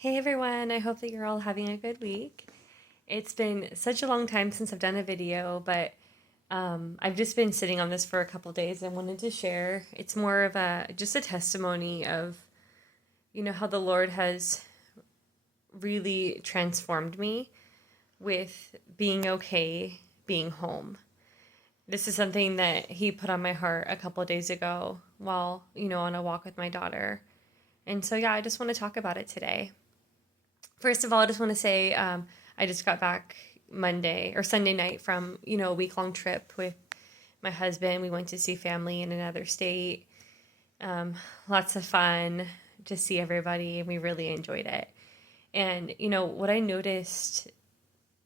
Hey everyone, I hope that you're all having a good week. It's been such a long time since I've done a video, but I've just been sitting on this for a couple days and wanted to share. It's more of just a testimony of, how the Lord has really transformed me with being okay being home. This is something that He put on my heart a couple days ago while, on a walk with my daughter. And so, yeah, I just want to talk about it today. First of all, I just want to say I just got back Monday or Sunday night from, a week long trip with my husband. We went to see family in another state. Lots of fun to see everybody, and we really enjoyed it. And, what I noticed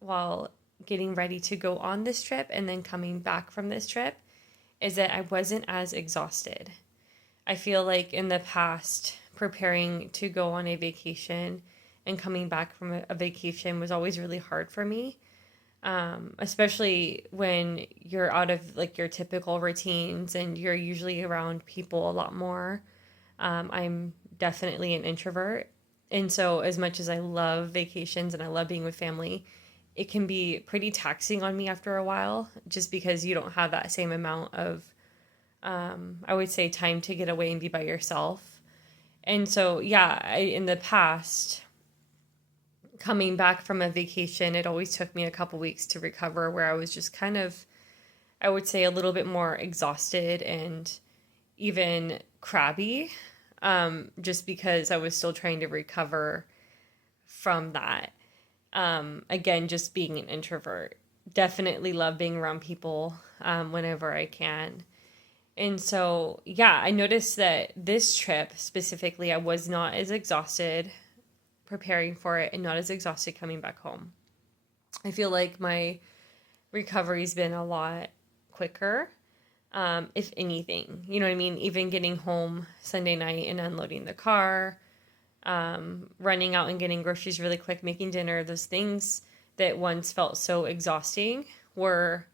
while getting ready to go on this trip and then coming back from this trip is that I wasn't as exhausted. I feel like in the past, preparing to go on a vacation and coming back from a vacation was always really hard for me, especially when you're out of like your typical routines and you're usually around people a lot more. I'm definitely an introvert. And so, as much as I love vacations and I love being with family, it can be pretty taxing on me after a while just because you don't have that same amount of, I would say, time to get away and be by yourself. And so, yeah, in the past, coming back from a vacation, it always took me a couple weeks to recover, where I was just kind of, I would say, a little bit more exhausted and even crabby, just because I was still trying to recover from that. Again, just being an introvert. Definitely love being around people whenever I can. And so, yeah, I noticed that this trip specifically, I was not as exhausted preparing for it and not as exhausted coming back home. I feel like my recovery's been a lot quicker, if anything. You know what I mean? Even getting home Sunday night and unloading the car, running out and getting groceries really quick, making dinner, those things that once felt so exhausting were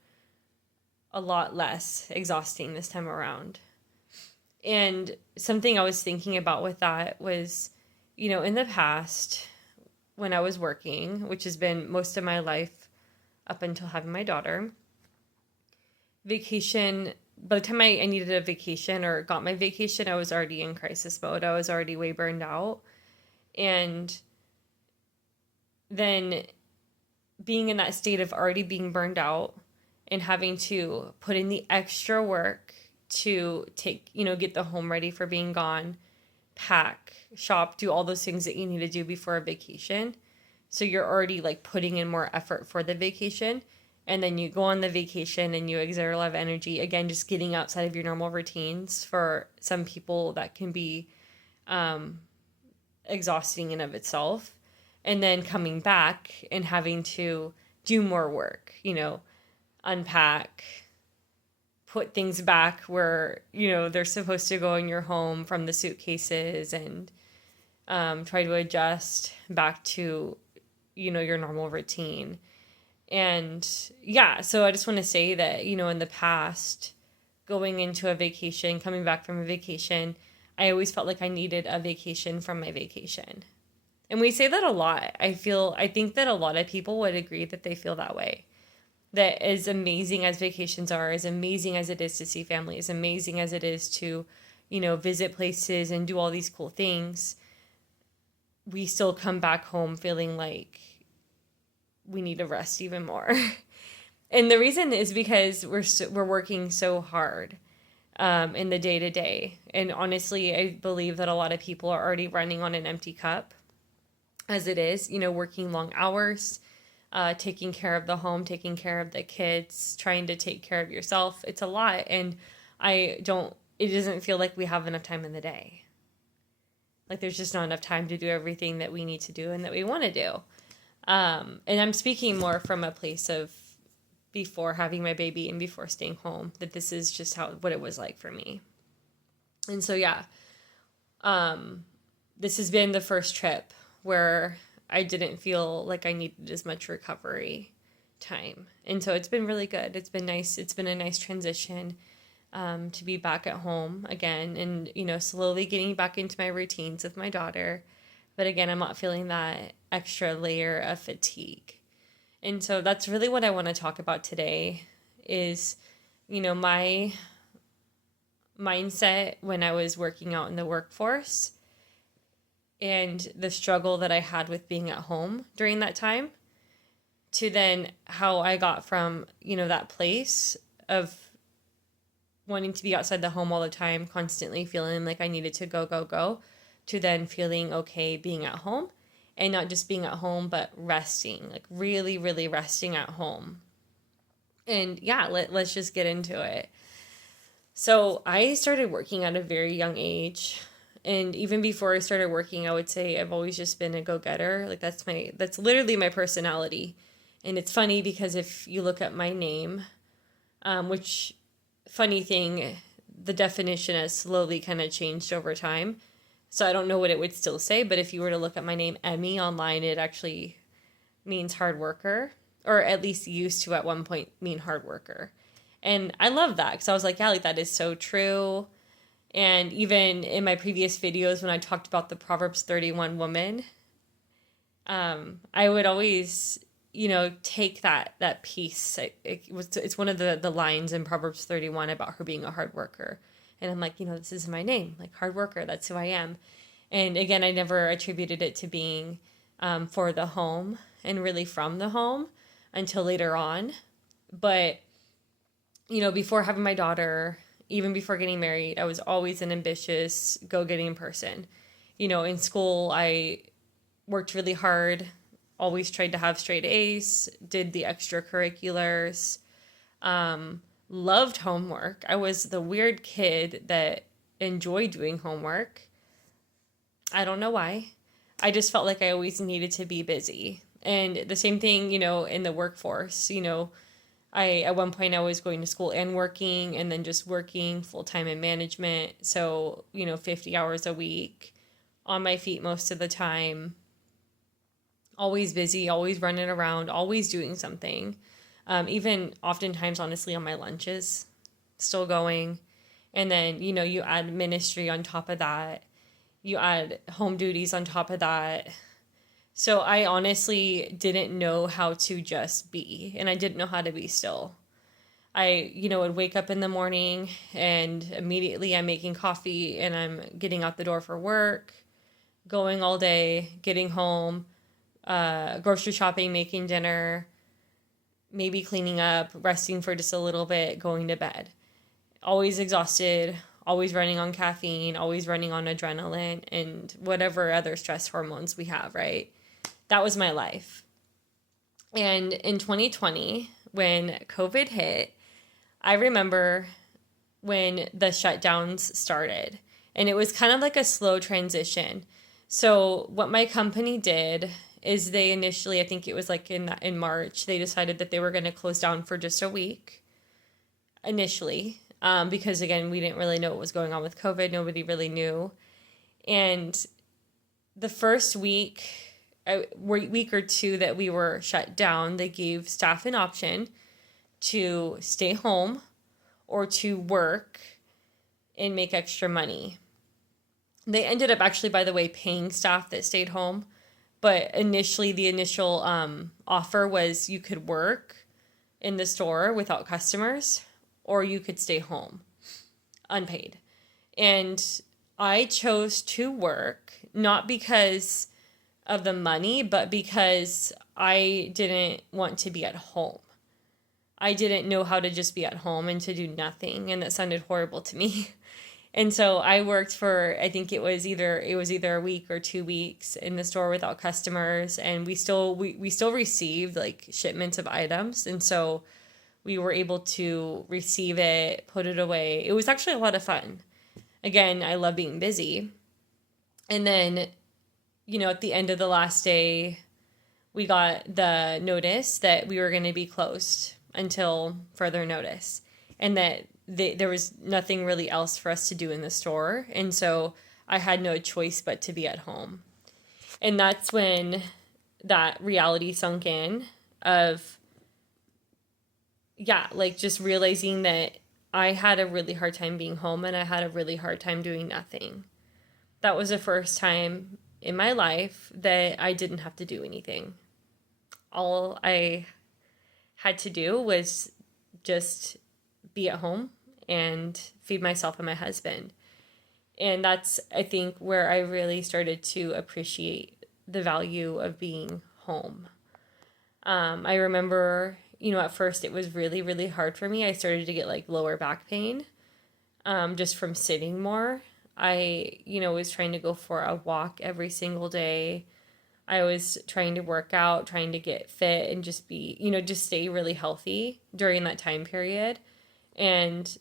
a lot less exhausting this time around. And something I was thinking about with that was, in the past, when I was working, which has been most of my life up until having my daughter, vacation, by the time I needed a vacation or got my vacation, I was already in crisis mode. I was already way burned out. And then being in that state of already being burned out and having to put in the extra work to take, get the home ready for being gone, pack, shop, do all those things that you need to do before a vacation. So you're already like putting in more effort for the vacation. And then you go on the vacation and you exert a lot of energy. Again, just getting outside of your normal routines. For some people, that can be exhausting in of itself. And then coming back and having to do more work, unpack, put things back where, they're supposed to go in your home from the suitcases, and try to adjust back to, your normal routine. And yeah, so I just want to say that, in the past, going into a vacation, coming back from a vacation, I always felt like I needed a vacation from my vacation. And we say that a lot. I think that a lot of people would agree that they feel that way. That as amazing as vacations are, as amazing as it is to see family, as amazing as it is to, visit places and do all these cool things, we still come back home feeling like we need to rest even more. And the reason is because we're working so hard in the day to day. And honestly, I believe that a lot of people are already running on an empty cup as it is, working long hours, taking care of the home, taking care of the kids, trying to take care of yourself. It's a lot. And it doesn't feel like we have enough time in the day. Like there's just not enough time to do everything that we need to do and that we want to do. And I'm speaking more from a place of before having my baby and before staying home, that this is just what it was like for me. And so, yeah, this has been the first trip where I didn't feel like I needed as much recovery time. And so it's been really good. It's been nice. It's been a nice transition to be back at home again and, slowly getting back into my routines with my daughter. But again, I'm not feeling that extra layer of fatigue. And so that's really what I want to talk about today is, my mindset when I was working out in the workforce and the struggle that I had with being at home during that time to then how I got from, that place of wanting to be outside the home all the time, constantly feeling like I needed to go, go, go, to then feeling okay being at home and not just being at home, but resting, like really, really resting at home. And yeah, let's just get into it. So I started working at a very young age. And even before I started working, I would say I've always just been a go-getter. Like that's literally my personality. And it's funny because if you look at my name, which funny thing, the definition has slowly kind of changed over time. So I don't know what it would still say, but if you were to look at my name, Emmy, online, it actually means hard worker, or at least used to at one point mean hard worker. And I love that because I was like, yeah, like that is so true. And even in my previous videos, when I talked about the Proverbs 31 woman, I would always, take that piece. It's one of the lines in Proverbs 31 about her being a hard worker. And I'm like, this is my name, like hard worker. That's who I am. And again, I never attributed it to being for the home and really from the home until later on. But, before having my daughter, even before getting married, I was always an ambitious, go-getting person. In school, I worked really hard, always tried to have straight A's, did the extracurriculars, loved homework. I was the weird kid that enjoyed doing homework. I don't know why. I just felt like I always needed to be busy. And the same thing, in the workforce, at one point I was going to school and working and then just working full-time in management. So, 50 hours a week, on my feet most of the time, always busy, always running around, always doing something. Even oftentimes, honestly, on my lunches, still going. And then, you add ministry on top of that. You add home duties on top of that. So I honestly didn't know how to just be, and I didn't know how to be still. I, would wake up in the morning and immediately I'm making coffee and I'm getting out the door for work, going all day, getting home, grocery shopping, making dinner, maybe cleaning up, resting for just a little bit, going to bed. Always exhausted, always running on caffeine, always running on adrenaline and whatever other stress hormones we have, right? That was my life. And in 2020, when COVID hit, I remember when the shutdowns started. And it was kind of like a slow transition. So what my company did is they initially, I think it was like in March, they decided that they were going to close down for just a week initially. Because again, we didn't really know what was going on with COVID. Nobody really knew. And the first week or two that we were shut down, they gave staff an option to stay home or to work and make extra money. They ended up actually, by the way, paying staff that stayed home. But initially, the initial offer was you could work in the store without customers or you could stay home unpaid. And I chose to work, not because of the money, but because I didn't want to be at home. I didn't know how to just be at home and to do nothing, and that sounded horrible to me. And so I worked for, I think it was either a week or 2 weeks in the store without customers, and we still received like shipments of items, and so we were able to receive it, put it away. It was actually a lot of fun. Again, I love being busy. And then at the end of the last day, we got the notice that we were going to be closed until further notice and that there was nothing really else for us to do in the store. And so I had no choice but to be at home. And that's when that reality sunk in of, just realizing that I had a really hard time being home and I had a really hard time doing nothing. That was the first time in my life that I didn't have to do anything. All I had to do was just be at home and feed myself and my husband. And that's, I think, where I really started to appreciate the value of being home. I remember, at first it was really, really hard for me. I started to get like lower back pain just from sitting more. I, was trying to go for a walk every single day. I was trying to work out, trying to get fit and just be, just stay really healthy during that time period. And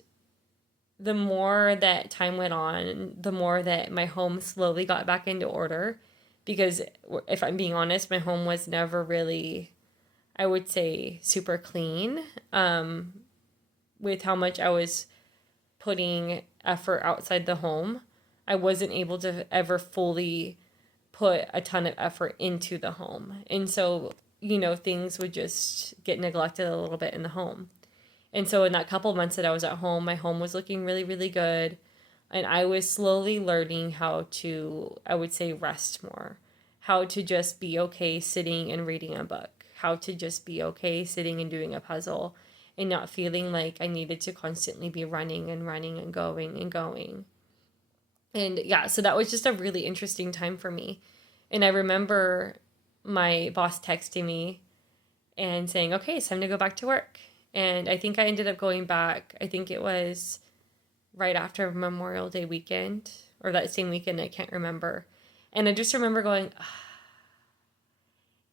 the more that time went on, the more that my home slowly got back into order. Because if I'm being honest, my home was never really, I would say, super clean with how much I was putting effort outside the home. I wasn't able to ever fully put a ton of effort into the home. And so, things would just get neglected a little bit in the home. And so in that couple months that I was at home, my home was looking really, really good. And I was slowly learning how to, I would say, rest more, how to just be okay sitting and reading a book, how to just be okay sitting and doing a puzzle and not feeling like I needed to constantly be running and running and going and going. And yeah, so that was just a really interesting time for me. And I remember my boss texting me and saying, okay, it's time to go back to work. And I think I ended up going back, I think it was right after Memorial Day weekend or that same weekend, I can't remember. And I just remember going,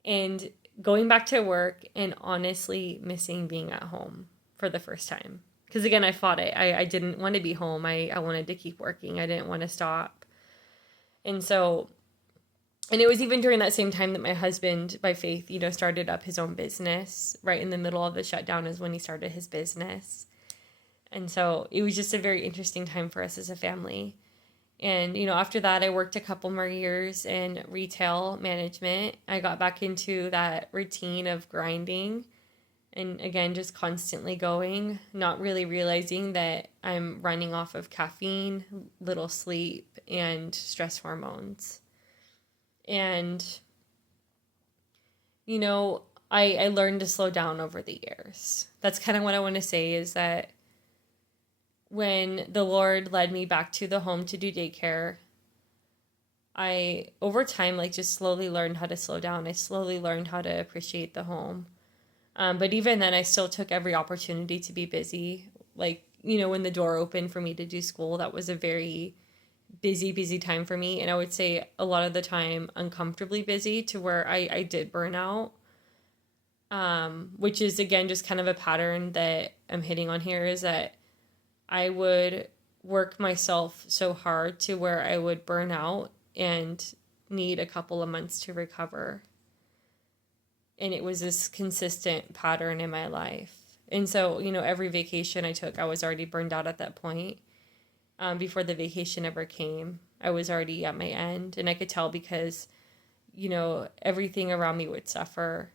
and going back to work and honestly missing being at home for the first time. Because again, I fought it. I didn't want to be home. I wanted to keep working. I didn't want to stop. And so, and it was even during that same time that my husband, by faith, started up his own business. Right in the middle of the shutdown is when he started his business. And so it was just a very interesting time for us as a family. And, after that, I worked a couple more years in retail management. I got back into that routine of grinding and, again, just constantly going, not really realizing that I'm running off of caffeine, little sleep, and stress hormones. And, I learned to slow down over the years. That's kind of what I want to say is that when the Lord led me back to the home to do daycare, I, over time, just slowly learned how to slow down. I slowly learned how to appreciate the home. But even then, I still took every opportunity to be busy. When the door opened for me to do school, that was a very busy, busy time for me. And I would say a lot of the time uncomfortably busy to where I did burn out. Which is, again, just kind of a pattern that I'm hitting on here is that I would work myself so hard to where I would burn out and need a couple of months to recover. And it was this consistent pattern in my life. And so, every vacation I took, I was already burned out at that point. Before the vacation ever came, I was already at my end. And I could tell because, everything around me would suffer.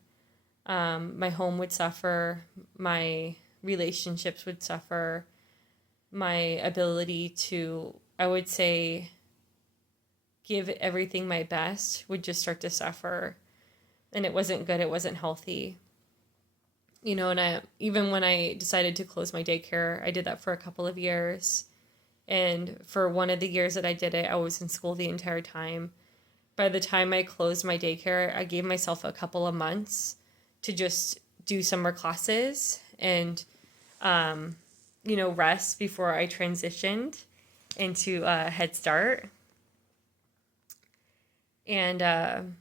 My home would suffer. My relationships would suffer. My ability to, I would say, give everything my best would just start to suffer. And it wasn't good. It wasn't healthy. And even when I decided to close my daycare, I did that for a couple of years. And for one of the years that I did it, I was in school the entire time. By the time I closed my daycare, I gave myself a couple of months to just do summer classes and, rest before I transitioned into Head Start. And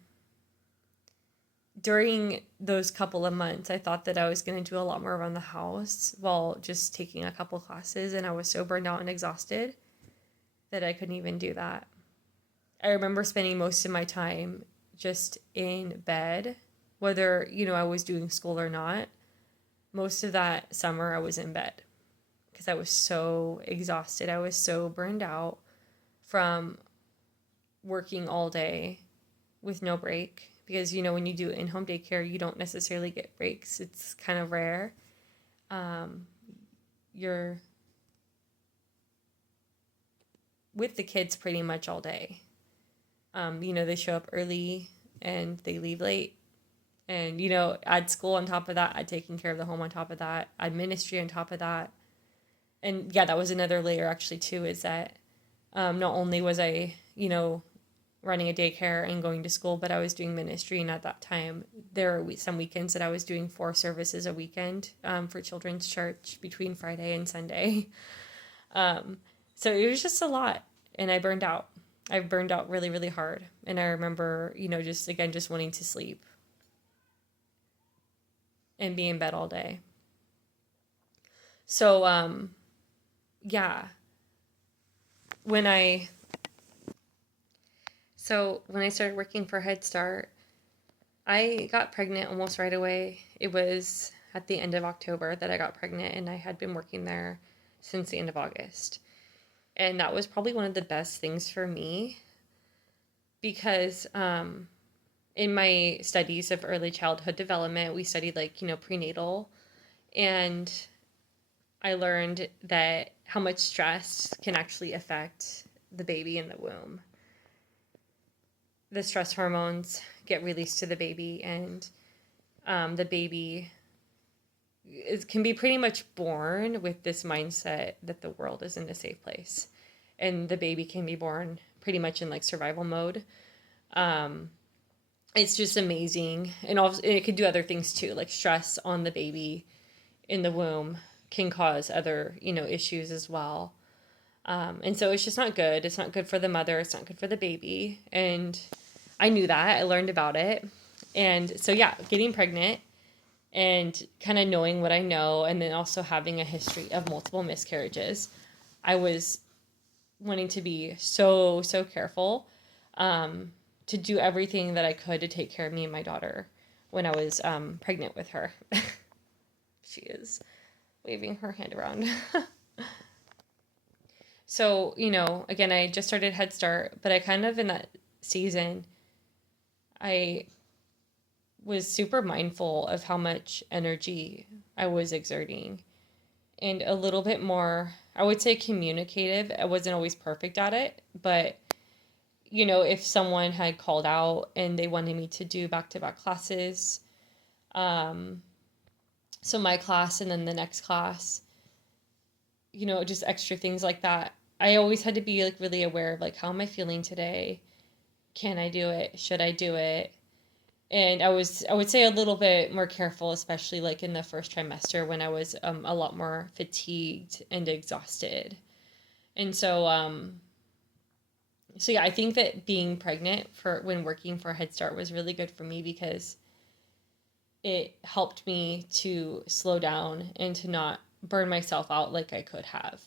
during those couple of months, I thought that I was going to do a lot more around the house while just taking a couple classes. And I was so burned out and exhausted that I couldn't even do that. I remember spending most of my time just in bed, whether, I was doing school or not. Most of that summer I was in bed because I was so exhausted. I was so burned out from working all day with no break. Because, when you do in-home daycare, you don't necessarily get breaks. It's kind of rare. You're with the kids pretty much all day. They show up early and they leave late. And, add school on top of that, add taking care of the home on top of that, add ministry on top of that. And yeah, that was another layer actually too, is that not only was I, running a daycare and going to school, but I was doing ministry. And at that time, there were some weekends that I was doing 4 services a weekend for children's church between Friday and Sunday. So it was just a lot. And I burned out. I burned out really, really hard. And I remember, just wanting to sleep and be in bed all day. So, yeah. When I started working for Head Start, I got pregnant almost right away. It was at the end of October that I got pregnant, and I had been working there since the end of August. And that was probably one of the best things for me because in my studies of early childhood development, we studied prenatal, and I learned that how much stress can actually affect the baby in the womb. The stress hormones get released to the baby, and the baby can be pretty much born with this mindset that the world isn't a safe place. And the baby can be born pretty much in survival mode. It's just amazing. And also, it could do other things too, like stress on the baby in the womb can cause other, issues as well. And so it's just not good. It's not good for the mother. It's not good for the baby. And I knew that. I learned about it. And so, yeah, getting pregnant and kind of knowing what I know, and then also having a history of multiple miscarriages, I was wanting to be so, so careful to do everything that I could to take care of me and my daughter when I was pregnant with her. She is waving her hand around. So, again, I just started Head Start, but I kind of, in that season, I was super mindful of how much energy I was exerting and a little bit more, I would say, communicative. I wasn't always perfect at it, but, if someone had called out and they wanted me to do back-to-back classes, so my class and then the next class, just extra things like that. I always had to be really aware of how am I feeling today? Can I do it? Should I do it? And I would say a little bit more careful, especially in the first trimester when I was a lot more fatigued and exhausted. And so yeah, I think that being pregnant when working for Head Start was really good for me because it helped me to slow down and to not burn myself out like I could have.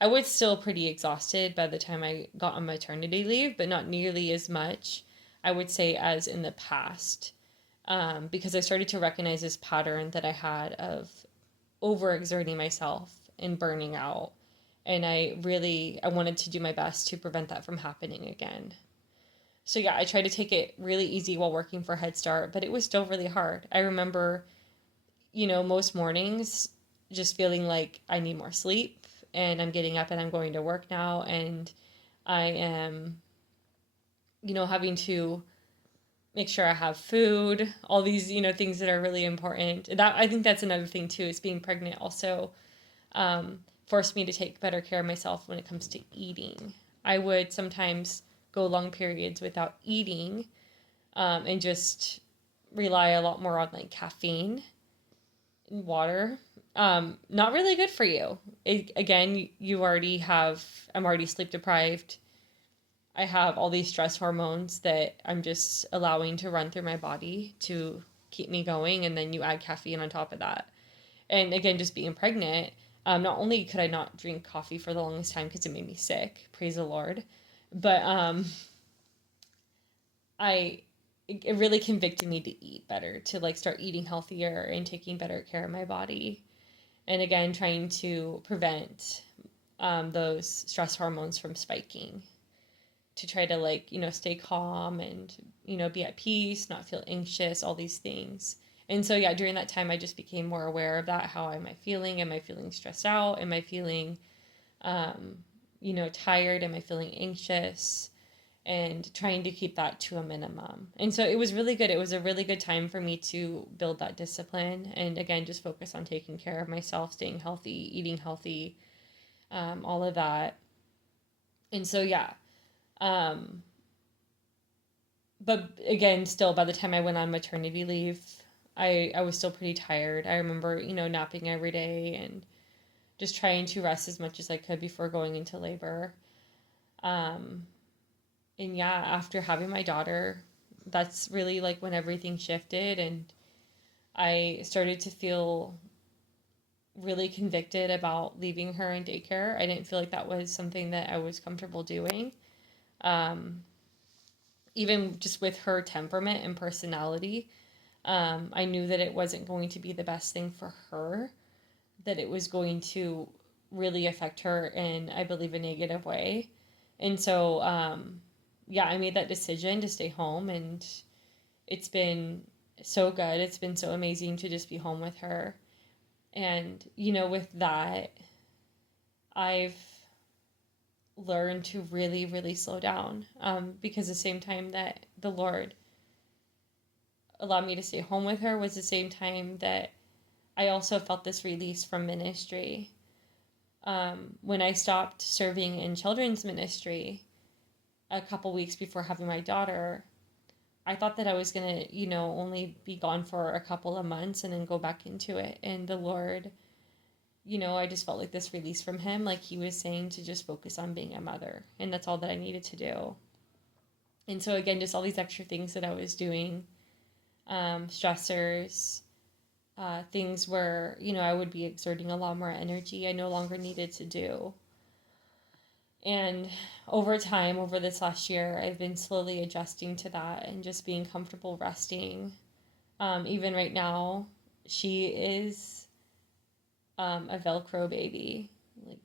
I was still pretty exhausted by the time I got on maternity leave, but not nearly as much, I would say, as in the past, because I started to recognize this pattern that I had of overexerting myself and burning out. And I wanted to do my best to prevent that from happening again. So yeah, I tried to take it really easy while working for Head Start, but it was still really hard. I remember, most mornings just feeling like I need more sleep, and I'm getting up and I'm going to work now, and I am, having to make sure I have food, all these, things that are really important. That, I think that's another thing too, is being pregnant also forced me to take better care of myself when it comes to eating. I would sometimes go long periods without eating and just rely a lot more on caffeine and water. Not really good for you. Again, I'm already sleep deprived. I have all these stress hormones that I'm just allowing to run through my body to keep me going. And then you add caffeine on top of that. And again, just being pregnant, not only could I not drink coffee for the longest time because it made me sick, praise the Lord, but it really convicted me to eat better, to start eating healthier and taking better care of my body. And again, trying to prevent those stress hormones from spiking, to try to stay calm and, be at peace, not feel anxious, all these things. And so, yeah, during that time, I just became more aware of that. How am I feeling? Am I feeling stressed out? Am I feeling, tired? Am I feeling anxious? and trying to keep that to a minimum. And so it was really good. It was a really good time for me to build that discipline and again, just focus on taking care of myself, staying healthy, eating healthy, all of that. And so, yeah. Um, but again, still by the time I went on maternity leave, I was still pretty tired. I remember, napping every day and just trying to rest as much as I could before going into labor. Um, and yeah, after having my daughter, that's really like when everything shifted and I started to feel really convicted about leaving her in daycare. I didn't feel like that was something that I was comfortable doing. Um, Even just with her temperament and personality, I knew that it wasn't going to be the best thing for her, that it was going to really affect her in, I believe, a negative way. And so, yeah, I made that decision to stay home, and it's been so good. It's been so amazing to just be home with her. And, with that, I've learned to really, really slow down because the same time that the Lord allowed me to stay home with her was the same time that I also felt this release from ministry. When I stopped serving in children's ministry a couple weeks before having my daughter, I thought that I was going to, only be gone for a couple of months and then go back into it. And the Lord, I just felt like this release from Him, like He was saying to just focus on being a mother. And that's all that I needed to do. And so, again, just all these extra things that I was doing, stressors, things where, I would be exerting a lot more energy I no longer needed to do. And over time, over this last year, I've been slowly adjusting to that and just being comfortable resting. Even right now, she is a Velcro baby, like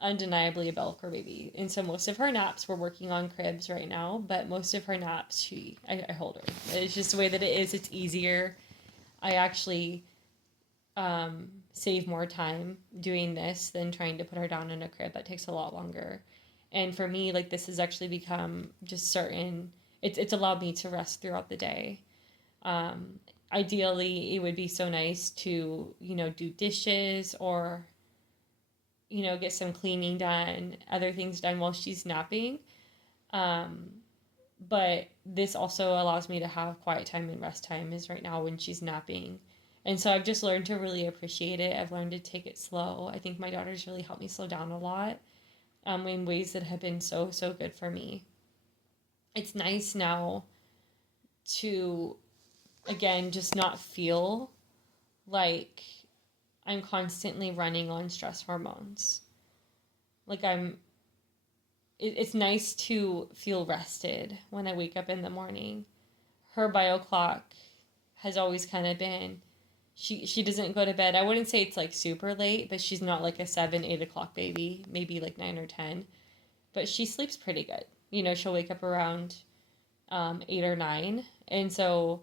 undeniably a Velcro baby. And so most of her naps, we're working on cribs right now, but most of her naps, I hold her. It's just the way that it is. It's easier. I actually save more time doing this than trying to put her down in a crib. That takes a lot longer. And for me, like this has actually become just certain, it's allowed me to rest throughout the day. Ideally, it would be so nice to, do dishes or, get some cleaning done, other things done while she's napping. But this also allows me to have quiet time and rest time is right now when she's napping. And so I've just learned to really appreciate it. I've learned to take it slow. I think my daughter's really helped me slow down a lot in ways that have been so, so good for me. It's nice now to, again, just not feel like I'm constantly running on stress hormones. Like it's nice to feel rested when I wake up in the morning. Her bio clock has always kind of been, she doesn't go to bed. I wouldn't say it's like super late, but she's not like a 7-8 o'clock baby, maybe like 9 or 10. But she sleeps pretty good. She'll wake up around 8 or 9. And so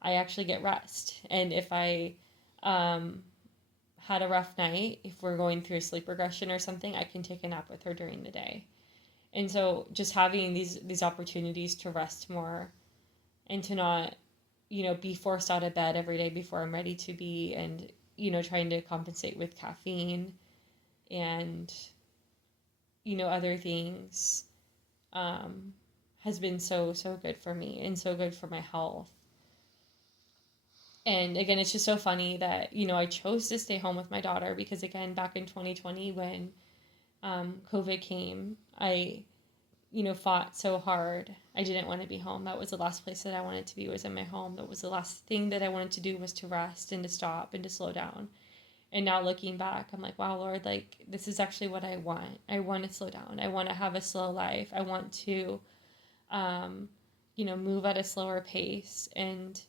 I actually get rest. And if I had a rough night, if we're going through a sleep regression or something, I can take a nap with her during the day. And so just having these opportunities to rest more and to not, be forced out of bed every day before I'm ready to be, and, trying to compensate with caffeine and, other things has been so, so good for me and so good for my health. And again, it's just so funny that, I chose to stay home with my daughter because, again, back in 2020 when COVID came, I, fought so hard. I didn't want to be home. That was the last place that I wanted to be, was in my home. That was the last thing that I wanted to do, was to rest and to stop and to slow down. And now looking back, I'm like, wow, Lord, like this is actually what I want. I want to slow down. I want to have a slow life. I want to, move at a slower pace and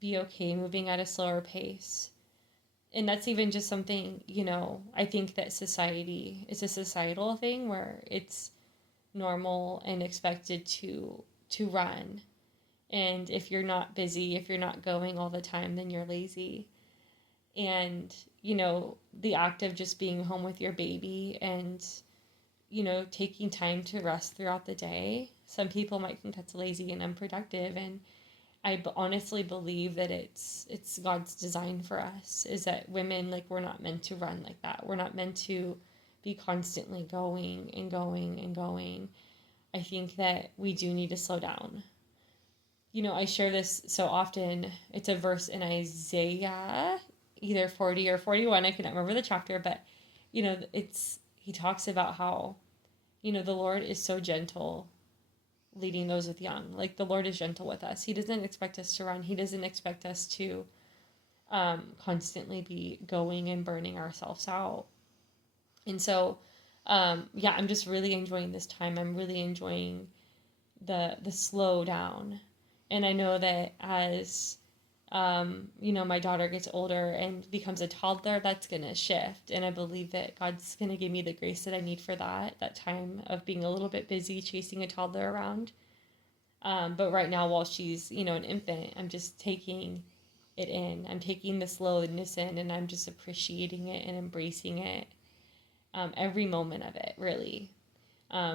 be okay moving at a slower pace. And that's even just something, I think that society is a societal thing where it's normal and expected to run. And if you're not busy, if you're not going all the time, then you're lazy. And, the act of just being home with your baby and, taking time to rest throughout the day. Some people might think that's lazy and unproductive, and honestly believe that it's God's design for us, is that women, like, we're not meant to run like that. We're not meant to be constantly going and going and going. I think that we do need to slow down. I share this so often. It's a verse in Isaiah, either 40 or 41. I cannot remember the chapter, but he talks about how, the Lord is so gentle leading those with young. Like, the Lord is gentle with us. He doesn't expect us to run. He doesn't expect us to constantly be going and burning ourselves out. And so, I'm just really enjoying this time. I'm really enjoying the slow down. And I know that as my daughter gets older and becomes a toddler, that's going to shift. And I believe that God's going to give me the grace that I need for that time of being a little bit busy chasing a toddler around. But right now, while she's, an infant, I'm just taking it in. I'm taking the slowness in, and I'm just appreciating it and embracing it. Every moment of it, really.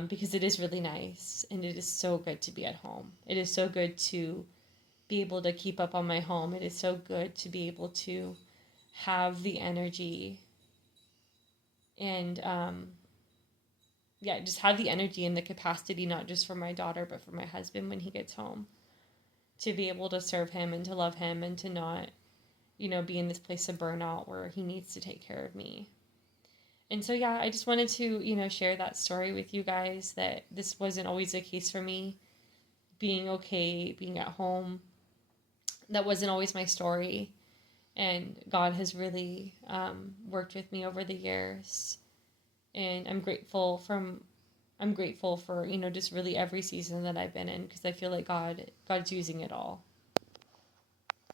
Because it is really nice, and it is so good to be at home. It is so good to be able to keep up on my home. It is so good to be able to have the energy and just have the energy and the capacity, not just for my daughter, but for my husband when he gets home, to be able to serve him and to love him and to not, be in this place of burnout where he needs to take care of me. And so, I just wanted to, share that story with you guys, that this wasn't always the case for me. Being okay, being at home, that wasn't always my story. And God has really worked with me over the years. And I'm grateful for, just really every season that I've been in, because I feel like God's using it all.